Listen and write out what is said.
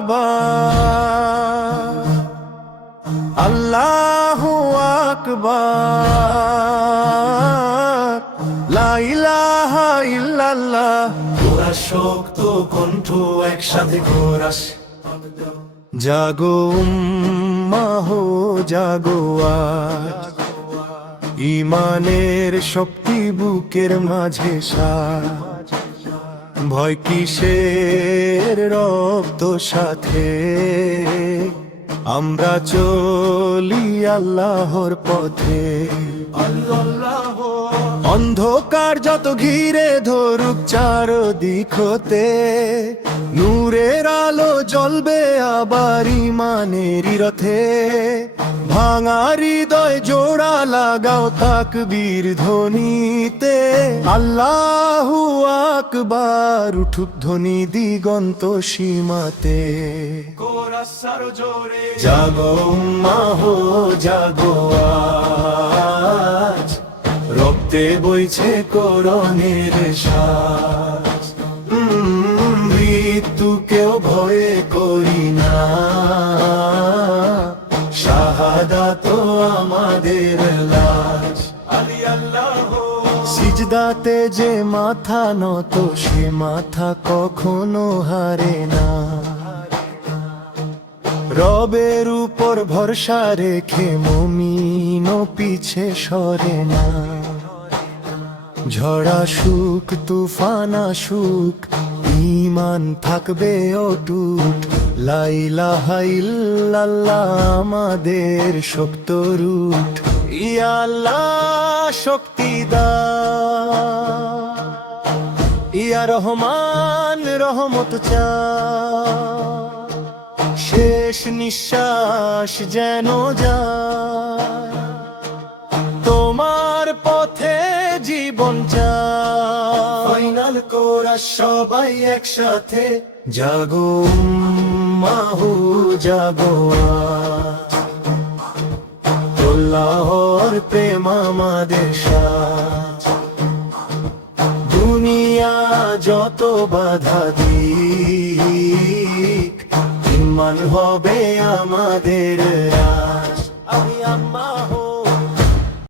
আকবার, আল্লাহু আকবার, লা ইলাহা ইল্লাল্লাহ। ওরা শক্ত কণ্ঠ একসাথে কোরাস। জাগো উম্মাহ জাগো আজ, ঈমানের শক্তি বুকের মাঝে সাজ। ভয় কিসের, রক্ত সাথে আমরা চলি আল্লাহর পথে। অন্ধকার যত ঘিরে ধরুক চারদিক হতে, নূরের আলো জ্বলবে আবার ঈমানের রথে। ভাঙা হৃদয় জোড়া লাগাও তাকবীর ধ্বনিতে। আল্লাহু আকবার, উঠুক ধ্বনি দিগন্ত সীমাতে। জাগো উম্মাহ জাগো আজ, রক্তে বইছে কোরআনের সাজ। মৃত্যুকেও ভয়ে করি না, শাহাদাত আমাদের লাজ। সিজদাতে যে মাথা নত, সে মাথা কখনো হারে না। রবের উপর ভরসা রেখে মুমিন পিছে সরে না। ঝড় আসুক তুফান আসুক, ঈমান থাকবে অটুট। লা ইলাহা ইল্লাল্লাহ আমাদের শক্ত রুট। ইয়া আল্লাহ শক্তি দাও, ইয়া রহমান রহমত চাও। শেষ নিঃশ্বাস যেন যায়, তোমার পথে জীবন চাই। ফাইনাল কোরা সবাই একসাথে, জাগো উম্মাহ জাগো আজ, আল্লাহর প্রেম আমাদের সাজ। দুনিয়া যত বাধা দিক, ঈমান হবে আমাদের আজ। আমি আম্মা